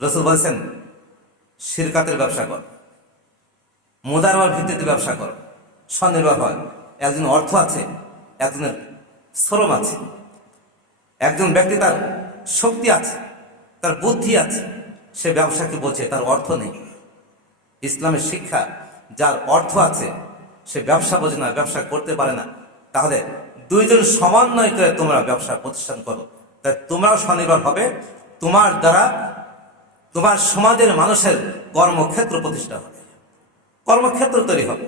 রাসূল বলেছেন শিরকাতের ব্যবসা কর, মুদারবার ভিত্তিতে ব্যবসা কর, স্বনির্ভর হয়। একজন অর্থ আছে, একজনের শ্রম আছে, একজন ব্যক্তি তার শক্তি আছে, তার বুদ্ধি আছে, সে ব্যবসাকে বোঝে, তার অর্থ নেই। ইসলামের শিক্ষা, যার অর্থ আছে সে ব্যবসা বোঝে না, ব্যবসা করতে পারে না। তাহলে দুইজন সমন্বয় করে তোমরা ব্যবসা প্রতিষ্ঠান করো, তাই তোমরাও স্বনির্ভর হবে, তোমার দ্বারা তোমার সমাজের মানুষের কর্মক্ষেত্র প্রতিষ্ঠা হবে, কর্মক্ষেত্র তৈরি হবে।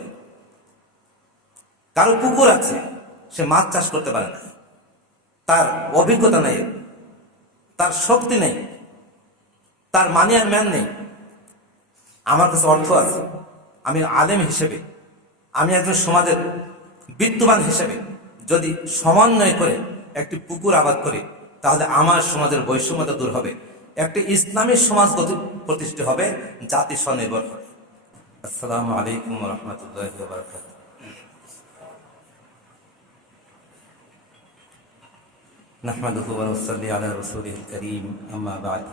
কারো পুকুর আছে, সে মাছ চাষ করতে পারে না, তার অভিজ্ঞতা নেই, তার শক্তি নেই, তার মানি আর ম্যান নেই। আমার কাছে অর্থ আছে, আমি আলেম হিসেবে, আমি একজন সমাজের বিত্তবান হিসেবে যদি সমন্বয় করে একটি পুকুর আবাদ করি, তাহলে আমার সমাজের বৈষম্যতা দূর হবে, একটি ইসলামী সমাজ প্রতিষ্ঠিত হবে, জাতি স্বনির্ভর হবে। আসসালামু আলাইকুম ওয়া রাহমাতুল্লাহি ওয়া বারাকাতুহু। নাহমাদুহু ওয়া নুসাল্লি আলা রাসূলিল কারীম, আম্মা বা'দ।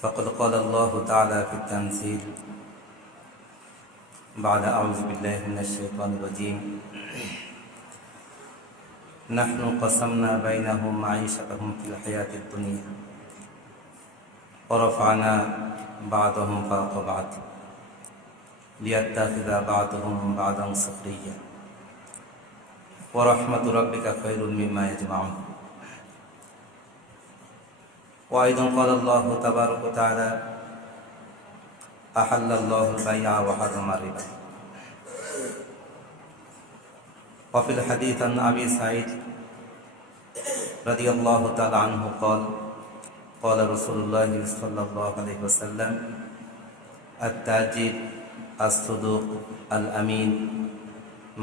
فقد قال الله تعالى في التنزيل بعد أعوذ بالله من الشيطان الرجيم نحن قسمنا بينهم معيشتهم في الحياة الدنيا ورفعنا بعضهم فوق بعض ليتخذ بعضهم بعضا سخريا ورحمة ربك خير مما يجمعون وأيضا قال الله تبارك وتعالى أحل الله البيع وحرم الربا وفي الحديث عن أبي سعيد رضي الله تعالى عنه قال قال رسول الله صلى الله عليه وسلم التاجر الصدوق الأمين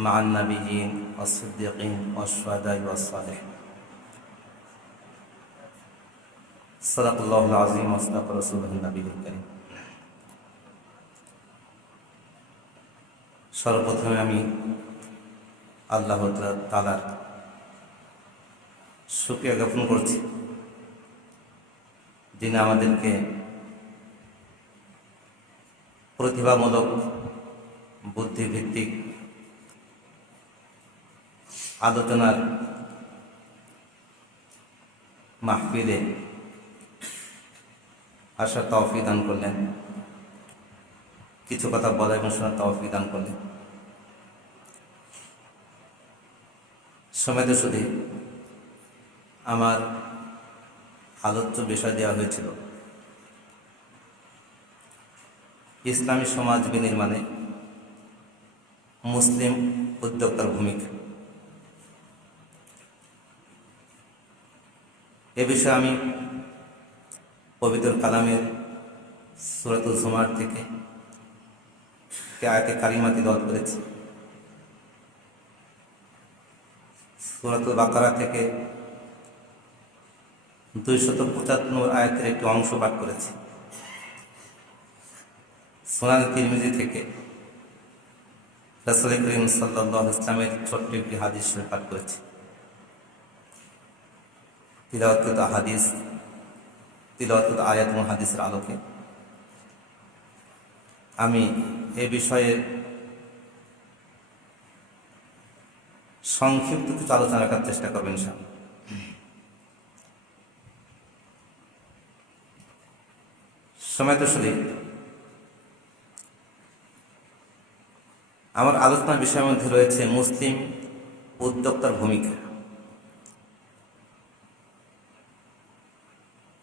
مع النبيين والصديقين والشهداء والصالحين সাদাকাল্লাহুল আযীম ওয়া সাদাকা রাসূলুহুন নবিয়্যুল কারীম। সর্বপ্রথমে আমি আল্লাহ তাআলার শুকরিয়া জ্ঞাপন করছি, যিনি আমাদেরকে প্রতিভামূলক বুদ্ধিভিত্তিক আলোচনার মাহফিলে আসার তৌফিক দান করলেন, কিছু কথা বলা এবং শোনার তৌফিক দান করলেন। সময়তে শুধু আমার আলোচ্য বিষয় দেওয়া হয়েছিল ইসলামী সমাজ বিনির্মাণে মুসলিম উদ্যোক্তার ভূমিকা। এ বিষয়ে আমি পবিত্র কালামের সূরাতুল জুমার থেকে আয়াতে কারিমা তিলাওয়াত করেছি, সূরাতুল বাকারা থেকে 295 আয়াতের একটি অংশ পাঠ করেছি, সুনান তিরমিজি থেকে রাসূল করিম সাল্লাল্লাহু আলাইহি ওয়াসাল্লামের ছোট্ট একটি হাদিস শরীফ পাঠ করেছি। তিলাওয়াতকৃত হাদিস, তিলাওয়াতকৃত আয়াত এবং হাদিসের আলোকে আমি এ বিষয়ে সংক্ষিপ্ত কিছু আলোচনা রাখার চেষ্টা করবেন ইনশাআল্লাহ। সময়ত শুধু আমার আলোচনার বিষয়ের মধ্যে রয়েছে মুসলিম উদ্যোক্তার ভূমিকা।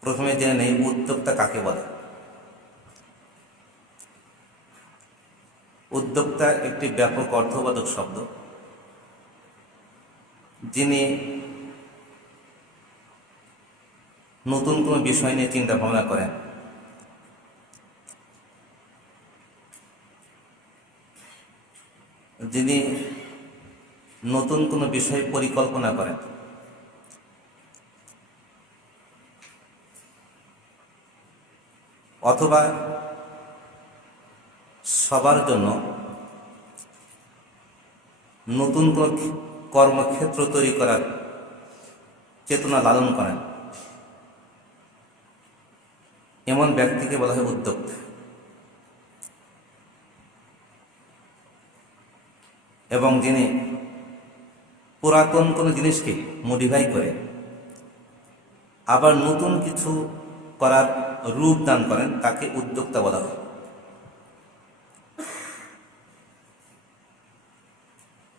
প্রথমে জেনে নেই উদ্যোক্তা কাকে বলে। উদ্যোক্তা একটি ব্যাপক অর্থবোধক শব্দ, যিনি নতুন কোনো বিষয় নিয়ে চিন্তা ভাবনা করেন, যিনি নতুন কোনো বিষয়ে পরিকল্পনা করেন, অথবা সবার জন্য নতুন কোনো কর্মক্ষেত্র তৈরি করার চেতনা লালন করেন। এমন ব্যক্তিকে বলা হয় উদ্যোক্তা। এবং যিনি পুরাতন কোনো জিনিসকে মডিফাই করে আবার নতুন কিছু করার রূপ দান করেন, তাকে উদ্যোক্তা বলা হয়।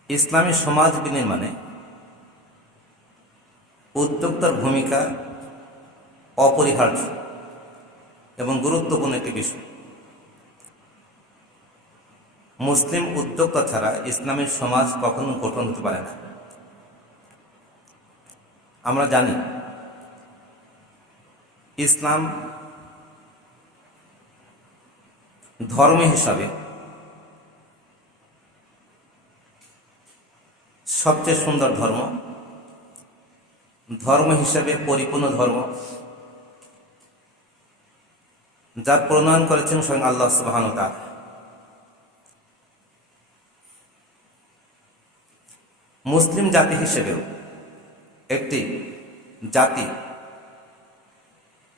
ইসলামী সমাজ বিনির্মাণে উদ্যোক্তার ভূমিকা অপরিহার্য এবং গুরুত্বপূর্ণ একটি বিষয়। মুসলিম উদ্যোক্তা ছাড়া ইসলামী সমাজ কখনো গঠন হতে পারে না। আমরা জানি ইসলাম ধর্ম হিসাবে সবচেয়ে সুন্দর ধর্ম, ধর্ম হিসাবে পরিপূর্ণ ধর্ম, যার প্রণয়ন করেছেন স্বয়ং আল্লাহ সুবহানাহু ওয়া তাআলা। মুসলিম জাতি হিসেবেও একটি জাতি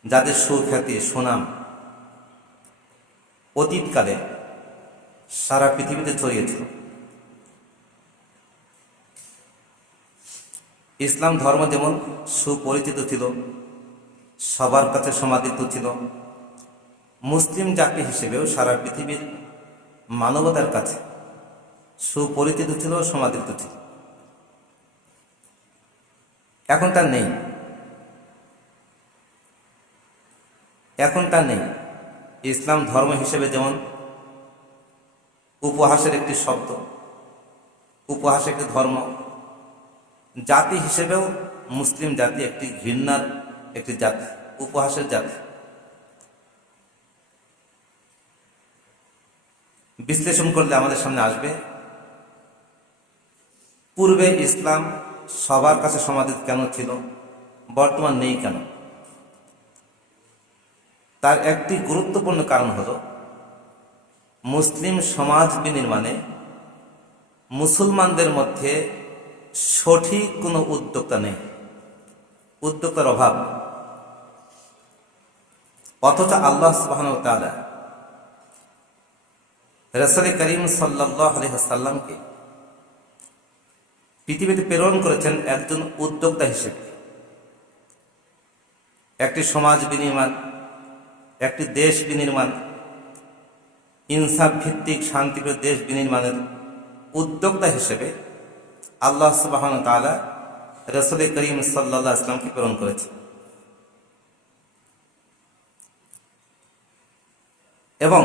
যাদের সুখ্যাতি সুনাম অতীতকালে সারা পৃথিবীতে ছড়িয়েছিল। ইসলাম ধর্ম যেমন সুপরিচিত ছিল, সবার কাছে সমাদৃত ছিল, মুসলিম জাতি হিসেবেও সারা পৃথিবীর মানবতার কাছে সুপরিচিত ছিল, সমাদৃত ছিল। এখন তা নেই, এখন তা নেই। ইসলাম ধর্ম হিসেবে যেমন উপহাসের একটি শব্দ, উপহাস একটি ধর্ম, জাতি হিসেবেও মুসলিম জাতি একটি ঘৃণার একটি জাতি, উপহাসের জাতি। বিশ্লেষণ করলে আমাদের সামনে আসবে পূর্বে ইসলাম সবার কাছে সমাদৃত কেন ছিল, বর্তমান নেই কেন। তার একটি গুরুত্বপূর্ণ কারণ হল মুসলিম সমাজ বিনির্মাণে মুসলমানদের মধ্যে সঠিক কোনো উদ্যোক্তা নেই, উদ্যোক্তার অভাব। অথচ আল্লাহ সুবহানাহু ওয়া তাআলা রাসূল করিম সাল্লাল্লাহু আলাইহি ওয়াসাল্লামকে পৃথিবীতে প্রেরণ করেছেন একজন উদ্যোক্তা হিসেবে। একটি সমাজ বিনির্মাণ, একটি দেশ বিনির্মাণ, ইনসাফ ভিত্তিক শান্তিপ্রিয় দেশ বিনির্মাণের উদ্যোক্তা হিসেবে আল্লাহ সুবহানাহু ওয়া তাআলা রাসূল করিম সাল্লাল্লাহু আলাইহি ওয়াসাল্লামকে প্রেরণ করেছেন। এবং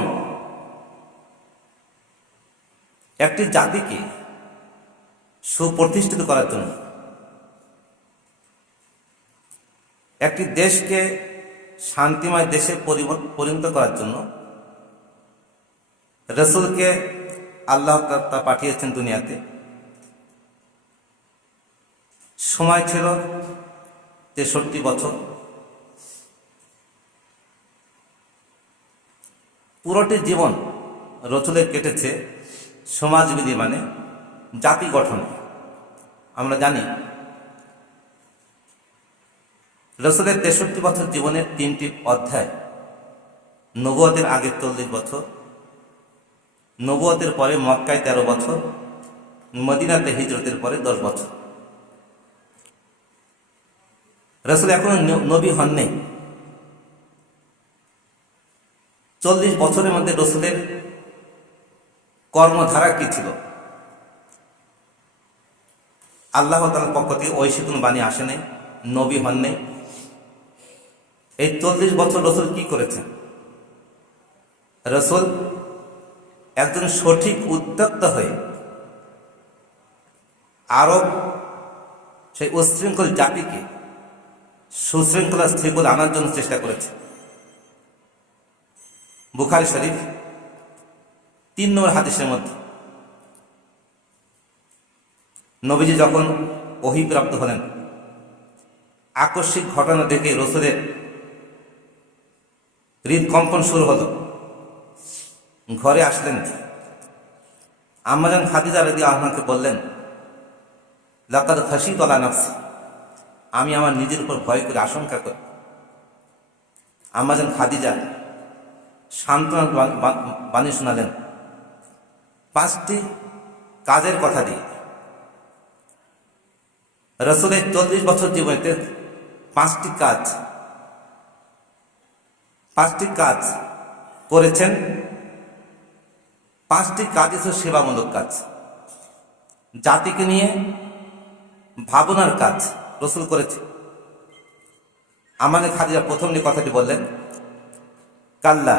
একটি জাতিকে সুপ্রতিষ্ঠিত করার জন্য, একটি দেশকে শান্তিময় দেশে পরিণত করার জন্য রাসূলকে আল্লাহ তাআলা পাঠিয়েছেন দুনিয়াতে। সময় ছিল 63 বছর। পুরোটি জীবন রাসূলের কেটেছে সমাজ বিনির্মাণে, জাতি গঠনে। আমরা জানি রাসূলের 63 বছর জীবনের 3টি অধ্যায়, নবুয়তের আগে 40 বছর, নবুয়তের পরে মক্কায় 13 বছর, মদিনাতে হিজরতের পরে 10 বছর। রাসূল এখনো নবী হননি। 40 বছরের মধ্যে রাসূলের কর্মধারা কি ছিল? আল্লাহ তাআলার পক্ষ থেকে ঐশী কোনো বাণী আসে নাই, নবী হন নাই। এই 40 বছর রাসূল কি করেছেন? রাসূল একজন সঠিক উদ্যোক্তা হয়ে আরব সেই উশৃঙ্খল জাতিকে সুশৃঙ্খলা স্থিতিতে আনার জন্য চেষ্টা করেছে। বুখারী শরীফ 3 নম্বর হাদিসের মধ্যে নবীজি যখন ওহী প্রাপ্ত হলেন, আকস্মিক ঘটনা দেখে রাসূলের হৃদকম্পন শুরু হলো। ঘরে আসলেন, আম্মা জান খাদিজা রাদিয়াল্লাহু আনহাকে বললেন, লাকাদ খাশিতু আলা নাফসি, আমি আমার নিজের উপর ভয় করে আশঙ্কা করি। আম্মাজান খাদিজা সান্ত্বনা বাণী শোনালেন 5টি কাজের কথা দিয়ে। রাসূলের 40 বছর জীবনেতে 5টি কাজ করেছেন। 5টি কাজ ছিল সেবামূলক কাজ, জাতিকে নিয়ে ভাবনার কাজ রাসূল করেছে। আমাদের খাদিজা প্রথম যে কথাটি বললেন, কাল্লা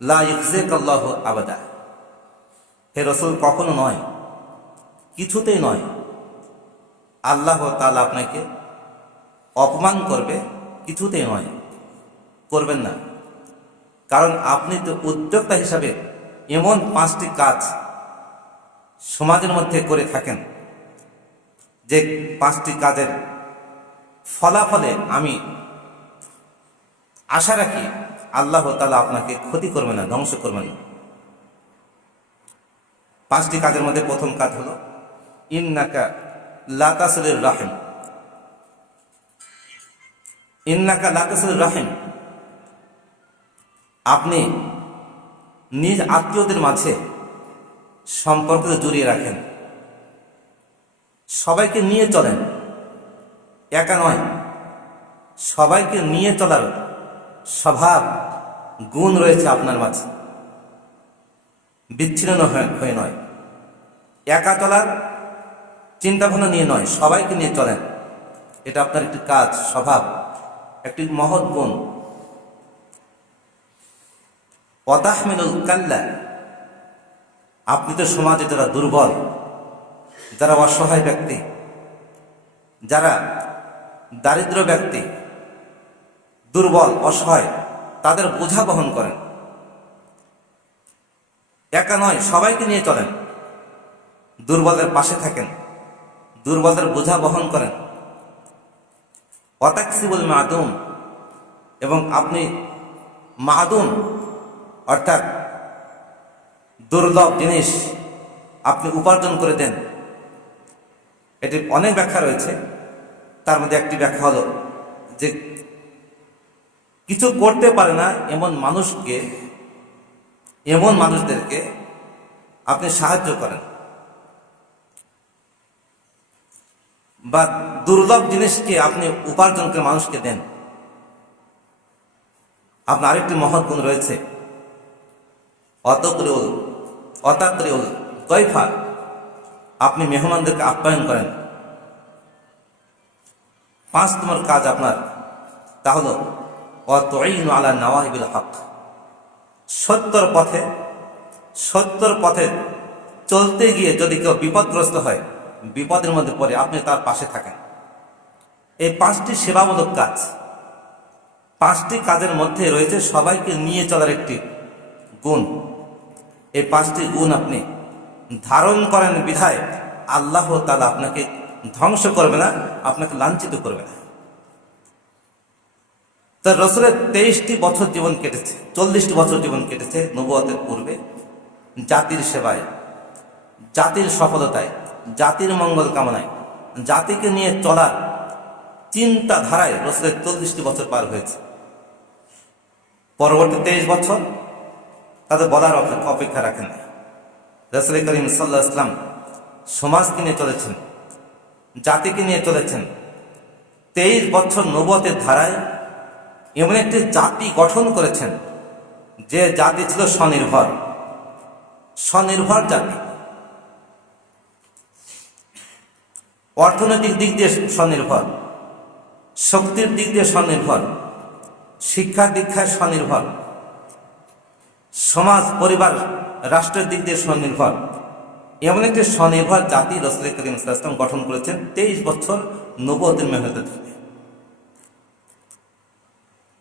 লা ইখজিকাল্লাহু আবাদা, হে রাসূল কখনো নয়, কিছুতেই নয়, আল্লাহ তাআলা আপনাকে অপমান করবে, কিছুতেই নয়, করবেন না। কারণ আপনি তো উদ্যোক্তা হিসাবে এমন 5টি কাজ সমাজের মধ্যে করে থাকেন যে 5টি কাজের ফলাফলে আমি আশা রাখি আল্লাহ তাআলা আপনাকে ক্ষতি করবে না, ধ্বংস করবেন না। 5টি কাজের মধ্যে প্রথম কাজ হলো ইন্নাকা লা তাসিলুর রাহিম। ইন্নাকা লা তাসিলুর রাহিম, আপনি নিজ আত্মীয়দের মাঝে সম্পর্ক জড়িয়ে রাখেন, সবাইকে নিয়ে চলেন, একা নয়, সবাইকে নিয়ে চলার স্বভাব গুণ রয়েছে আপনার মাঝে, বিচ্ছিন্ন হয়ে নয়, একা চলার চিন্তাভাবনা নিয়ে নয়, সবাইকে নিয়ে চলেন। এটা আপনার একটি কাজ, স্বভাব, একটি মহৎ গুণ। ওয়াতাহমিলুল কাল্লা, আপনি তো সমাজে যারা দুর্বল, যারা অসহায় ব্যক্তি, যারা দারিদ্র ব্যক্তি, দুর্বল অসহায়, তাদের বোঝা বহন করেন, একা নয়, সবাইকে নিয়ে চলেন, দুর্বলের পাশে থাকেন, দুর্বলের বোঝা বহন করেন। ওয়াতাকসিবুল মাদুম, এবং আপনি মাদুম অর্থাৎ দুর্লভ জিনিস আপনি উপার্জন করে দেন। এটির অনেক ব্যাখ্যা রয়েছে, তার মধ্যে একটি ব্যাখ্যা হলো যে কিছু করতে পারে না এমন মানুষদেরকে আপনি সাহায্য করেন, বা দুর্লভ জিনিসকে আপনি উপার্জন করে মানুষকে দেন। আপনার আরেকটি মহৎ গুণ রয়েছে অতাকরিউল দয়ফা, আপনি মেহমানদেরকে আপ্যায়ন করেন। 5 নম্বর কাজ আপনার, তা হলো ওয়াতুঈনু আলা নাওয়াহিবিল হক, সত্যর পথে চলতে গিয়ে যদি কেউ বিপদগ্রস্ত হয়, বিপদের মধ্যে পড়ে, আপনি তার পাশে থাকেন। এই 5টি সেবামূলক কাজ, 5টি কাজের মধ্যে রয়েছে সবাইকে নিয়ে চলার একটি গুণ। এই 5টি গুণ আপনি ধারণ করেন বিধায় আল্লাহ তাআলা আপনাকে ধ্বংস করবে না, আপনাকে লাঞ্ছিত করবে না। তার রাসূলের 23টি বছর জীবন কেটেছে, 40টি বছর জীবন কেটেছে নবুয়তের পূর্বে জাতির সেবায়, জাতির সফলতায়, জাতির মঙ্গল কামনায়, জাতিকে নিয়ে চলার চিন্তাধারায় রাসূলের 40টি বছর পার হয়েছে। পরবর্তী 23 বছর তাদের বলার অপেক্ষা রাখেন না। রাসূল করিম সাল্লাল্লাহু আলাইহি ওয়াসাল্লাম সমাজকে নিয়ে চলেছেন, জাতিকে নিয়ে চলেছেন। 23 বছর নবুয়তের ধারায় এমন একটি জাতি গঠন করেছেন যে জাতি ছিল স্বনির্ভর জাতি, অর্থনৈতিক দিক দিয়ে স্বনির্ভর, শক্তির দিক দিয়ে স্বনির্ভর, শিক্ষা দীক্ষায় স্বনির্ভর, সমাজ পরিবার রাষ্ট্রের দিক দিয়ে স্বনির্ভর। এমন একটি স্বনির্ভর জাতি রাসূল করিম সাল্লাল্লাহু আলাইহি ওয়াসাল্লাম গঠন করেছেন 23 বছর নবুয়তের মেহনতে থেকে।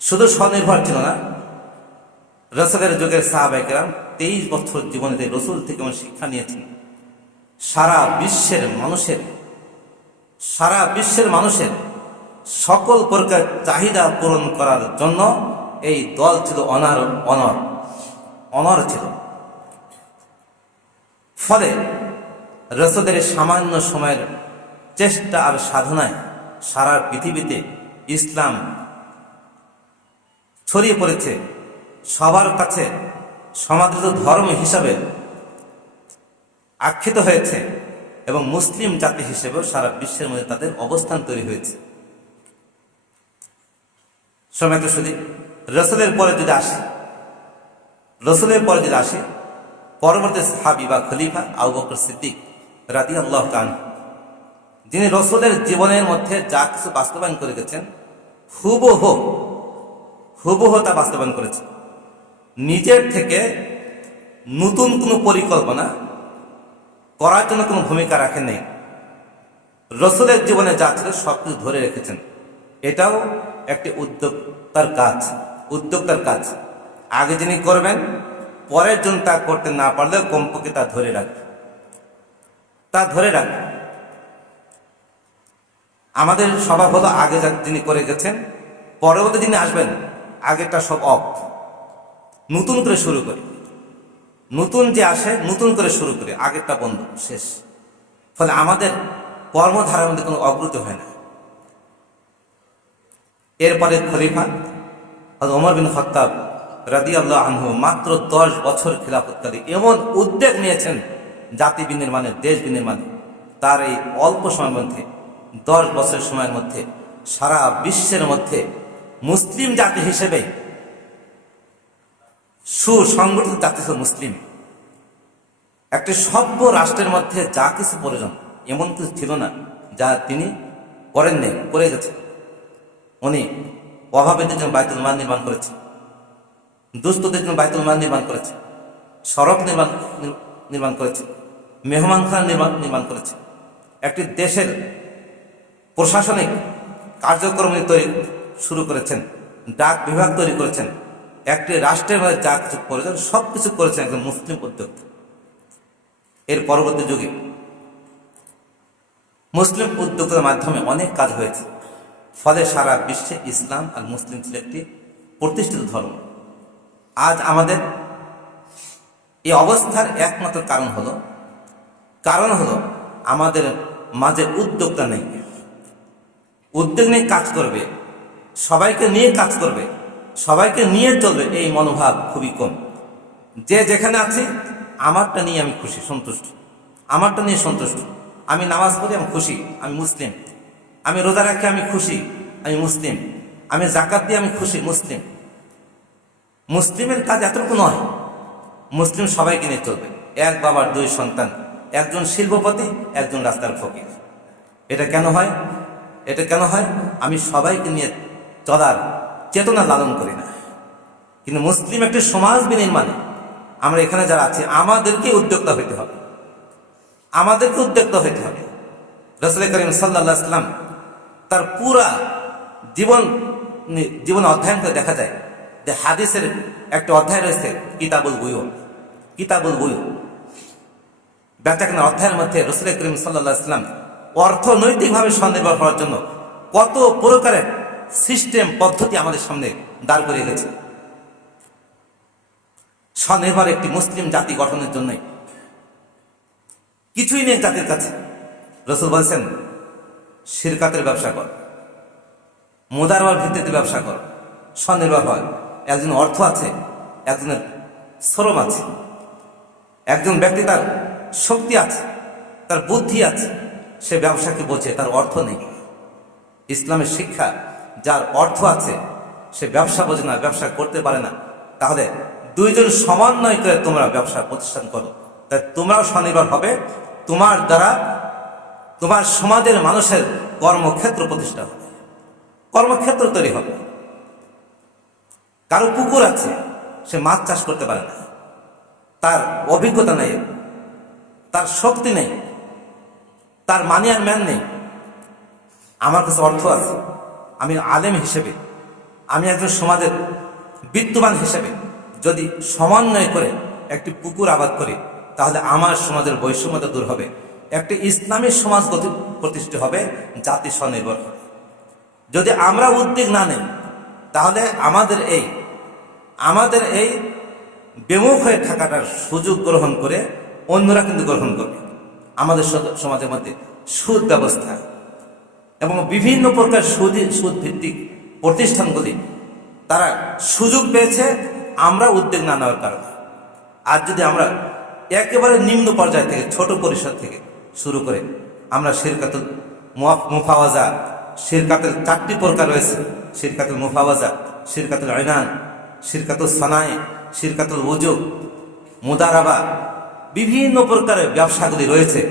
শুধু স্বনির্ভর ছিল না, রাসূলের যুগের সাহাবায়ে কেরাম 23 বছর জীবনে রাসূল থেকে শিক্ষা নিয়েছেন। সারা বিশ্বের মানুষের সকল প্রকার চাহিদা পূরণ করার জন্য এই দল ছিল অনর ছিল। ফলে রাসূলের সামান্য সময়ের চেষ্টা আর সাধনায় সারা পৃথিবীতে ইসলাম ছড়িয়ে পড়েছে, সবার কাছে সমাদৃত ধর্ম হিসাবে আখ্যাত হয়েছে এবং মুসলিম জাতি হিসেবেও সারা বিশ্বের মধ্যে তাদের অবস্থান তৈরি হয়েছে। সম্মানিত শুধু রসুলের পরে যদি আসি পরবর্তী সাহাবী বা খলিফা আবু বকর সিদ্দিক রাদিয়াল্লাহু তাআলা, যিনি রসুলের জীবনের মধ্যে যা কিছু বাস্তবায়ন করে গেছেন হুবহু তা বাস্তবায়ন করেছেন। নিজের থেকে নতুন কোনো পরিকল্পনা করার জন্য কোনো ভূমিকা রাখেন নেই। রসুলের জীবনে যা ছিল সব কিছু ধরে রেখেছেন। এটাও একটি উদ্যোক্তার কাজ। আগে যিনি করবেন, পরের জন তা করতে না পারলেও কমপক্ষে তা ধরে রাখবে। আমাদের স্বভাব হলো আগে যিনি করে গেছেন, পরবর্তী যিনি আসবেন আগেরটা সব নতুন করে শুরু করি। নতুন যে আসে নতুন করে শুরু করি, আগেরটা বন্ধ, শেষ। ফলে আমাদের কর্মধারার মধ্যে কোনো অগ্রগতি হয় না। এরপরে খলিফা ওমর বিন খাত্তাব রাদিয়াল্লাহু আনহু মাত্র 10 বছর খিলাফতকালে এমন উদ্যোগ নিয়েছেন জাতি বিনির্মাণে, দেশ বিনির্মাণে। তার এই অল্প সময়ের মধ্যে 10 বছরের সময়ের মধ্যে সারা বিশ্বের মধ্যে মুসলিম জাতি হিসেবে সুসংগঠিত জাতি ছিল মুসলিম। একটি সভ্য রাষ্ট্রের মধ্যে যা কিছু প্রয়োজন এমন কিছু ছিল না যা তিনি করেন নেই, করে গেছেন। উনি অভাবীদের জন্য বাইতুল মাল নির্মাণ করেছেন, দুস্থদের জন্য বাইতুল মাল নির্মাণ করেছেন, সড়ক নির্মাণ করেছেন, মেহমানখানা নির্মাণ করেছেন। একটি দেশের প্রশাসনিক কার্যক্রম তৈরি শুরু করেছেন, ডাক বিভাগ তৈরি করেছেন। একটি রাষ্ট্রের মধ্যে যা কিছু প্রয়োজন সব কিছু করেছেন একজন মুসলিম উদ্যোক্তা। এর পরবর্তী যুগে মুসলিম উদ্যোক্তার মাধ্যমে অনেক কাজ হয়েছে। ফলে সারা বিশ্বে ইসলাম আর মুসলিম ছিল একটি প্রতিষ্ঠিত ধর্ম। আজ আমাদের এই অবস্থার একমাত্র কারণ হলো আমাদের মাঝে উদ্যোক্তা নেই। উদ্যোগ নিয়ে কাজ করবে, সবাইকে নিয়ে কাজ করবে, সবাইকে নিয়ে চলবে, এই মনোভাব খুবই কম। যে যেখানে আছে আমারটা নিয়ে আমি খুশি, সন্তুষ্ট, আমারটা নিয়ে সন্তুষ্ট। আমি নামাজ পড়ি, আমি খুশি, আমি মুসলিম। আমি রোজা রাখি, আমি খুশি, আমি মুসলিম। আমি যাকাত দিই, আমি খুশি, মুসলিম। মুসলিমের কাজ এতটুকু নয়। মুসলিম সবাইকে নিয়ে চলবে। এক বাবার 2 সন্তান, একজন শিল্পপতি, একজন রাস্তার ফকির। এটা কেন হয়? আমি সবাইকে নিয়ে চলার চেতনা লালন করি না। কিন্তু মুসলিম একটি সমাজ বিনির্মাণে আমরা এখানে যারা আছি আমাদেরকে উদ্যোক্তা হইতে হবে। রাসূল করিম সাল্লাল্লাহু আলাইহি ওয়াসাল্লাম তার পুরা জীবন অধ্যয়ন করে দেখা যায় যে হাদিসের একটা অধ্যায় রয়েছে কিতাবুল বুয়ু, বেচাকেনা অধ্যায়ের মধ্যে রাসূল করিম সাল্লাল্লাহু আলাইহি ওয়াসাল্লাম অর্থনৈতিকভাবে স্বনির্ভর হওয়ার জন্য কত প্রকারের সিস্টেম পদ্ধতি আমাদের সামনে দাঁড় করিয়ে গেছে। স্বনির্ভর একটি মুসলিম জাতি গঠনের জন্যই কিছুই নেই জাতির কাছে। রাসূল বলেছেন, শিরকাতের ব্যবসা কর, মুদারবার ভিত্তিতে ব্যবসা কর, স্বনির্ভর হয়। একজন অর্থ আছে, একজনের শ্রম আছে, একজন ব্যক্তি তার শক্তি আছে, তার বুদ্ধি আছে, সে ব্যবসাকে বোঝে, তার অর্থ নেই। ইসলামের শিক্ষা, যার অর্থ আছে সে ব্যবসা বোঝে না, ব্যবসা করতে পারে না। তাহলে 2 জন সমন্বয় করে তোমরা ব্যবসা প্রতিষ্ঠান করো, তাই তোমরাও স্বনির্ভর হবে। তোমার দ্বারা তোমার সমাজের মানুষের কর্মক্ষেত্র প্রতিষ্ঠা হবে, কর্মক্ষেত্র তৈরি হবে। কারো পুকুর আছে, সে মাছ চাষ করতে পারে না, তার অভিজ্ঞতা নেই, তার শক্তি নেই, তার মানি আর ম্যান নেই। আমার কাছে অর্থ আছে, আমি আলেম হিসেবে, আমি একজন সমাজের বিত্তবান হিসেবে যদি সমন্বয় করে একটি পুকুর আবাদ করি, তাহলে আমার সমাজের বৈষম্যতা দূর হবে, একটি ইসলামী সমাজ প্রতিষ্ঠিত হবে, জাতি স্বনির্ভর হবে। যদি আমরা উদ্যোগ না নেই, তাহলে আমাদের এই বিমুখ হয়ে থাকাটার সুযোগ গ্রহণ করে অন্যরা কিন্তু গ্রহণ করবে। আমাদের সমাজের মধ্যে সুদ ব্যবস্থা এবং বিভিন্ন প্রকার সুদ ভিত্তিক প্রতিষ্ঠানগুলি তারা সুযোগ পেয়েছে আমরা উদ্যোগ না নেওয়ার কারণে। আর যদি আমরা একেবারে নিম্ন পর্যায় থেকে, ছোট পরিসর থেকে শুরু করে আমরা শিরকাতুল মুফাওয়াজা, শিরকাতের 4টি প্রকার রয়েছে, শিরকাতুল মুফাওয়াজা, শিরকাতুল ইনান, শিরকাতুল সানায়ে, শিরকাতুল উজুব, মুদারাবা, বিভিন্ন প্রকারের ব্যবসাগুলি রয়েছে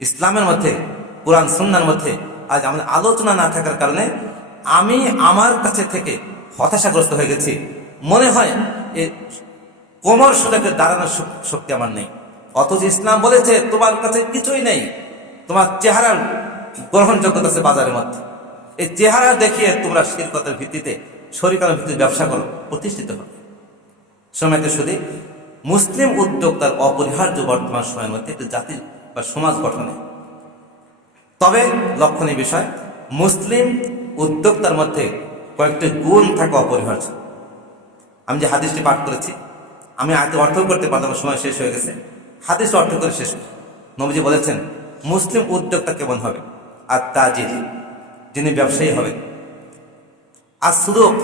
ইসলামের মধ্যে, কুরআন সুন্নাহর মধ্যে। আজ আমাদের আলোচনা না থাকার কারণে আমি আমার কাছে থেকে হতাশাগ্রস্ত হয়ে গেছি। মনে হয় এ কোমর সোজাকে দাঁড়ানোর শক্তি আমার নেই। অথচ ইসলাম বলেছে তোমার কাছে কিছুই নেই, তোমার চেহারার গ্রহণযোগ্যতা আছে বাজারের মধ্যে। এই চেহারা দেখিয়ে তোমরা শিরকতের ভিত্তিতে, শরীকাতের ভিত্তিতে ব্যবসা করো, প্রতিষ্ঠিত হবে। সময়তে শুধু মুসলিম উদ্যোক্তার অপরিহার্য বর্তমান সময়ের মধ্যে একটি জাতি বা সমাজ গঠনে। তবে লক্ষণীয় বিষয়, মুসলিম উদ্যোক্তার মধ্যে কয়েকটি গুণ থাকা অপরিহার্য। আমি যে হাদিসটি পাঠ করেছি, আমি আয়তে অর্থ করতে পারলাম, সময় শেষ হয়ে গেছে, হাদিস অর্থ করে শেষ করি। নবীজি বলেছেন মুসলিম উদ্যোক্তা কেমন হবে? আর তাজির, যিনি ব্যবসায়ী হবে। আর সুদুক,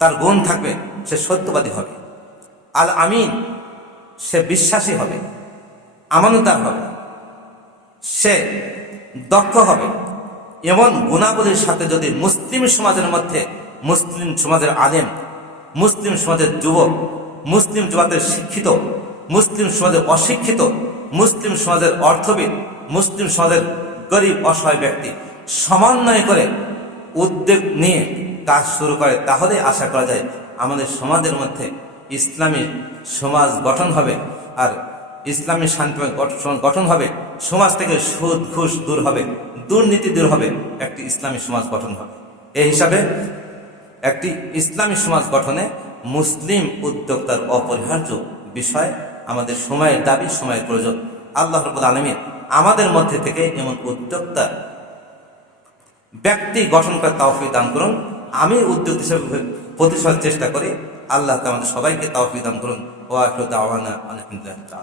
তার গুণ থাকবে, সে সত্যবাদী হবে। আল আমিন, সে বিশ্বাসী হবে, আমানতদার হবে, সে দক্ষ হবে। এমন গুণাবলীর সাথে যদি মুসলিম সমাজের মধ্যে, মুসলিম সমাজের আলেম, মুসলিম সমাজের যুবক, মুসলিম সমাজের শিক্ষিত, মুসলিম সমাজের অশিক্ষিত, মুসলিম সমাজের অর্থবিদ, মুসলিম সমাজের গরিব অসহায় ব্যক্তি সমন্বয় করে উদ্যোগ নিয়ে কাজ শুরু করে, তাহলে আশা করা যায় আমাদের সমাজের মধ্যে ইসলামী সমাজ গঠন হবে। আর ইসলামী শান্তিময় গঠন হবে। সমাজ থেকে সুদ ঘুষ দূর হবে, দুর্নীতি দূর হবে, একটি ইসলামী সমাজ গঠন হবে। এই হিসাবে একটি ইসলামী সমাজ গঠনে মুসলিম উদ্যোক্তার অপরিহার্য বিষয়, আমাদের সময়ের দাবি, সময়ের প্রয়োজন। আল্লাহ রাব্বুল আলামিন আমাদের মধ্যে থেকে এমন উদ্যোক্তা ব্যক্তি গঠন করে তৌফিক দান করুন। আমি উদ্যোক্তা হিসেবে প্রতিষ্ঠার চেষ্টা করি। আল্লাহ আমাদের সবাইকে তৌফিক দান করুন। ওয়া আখিরু দাওয়ানা আলহামদুলিল্লাহ।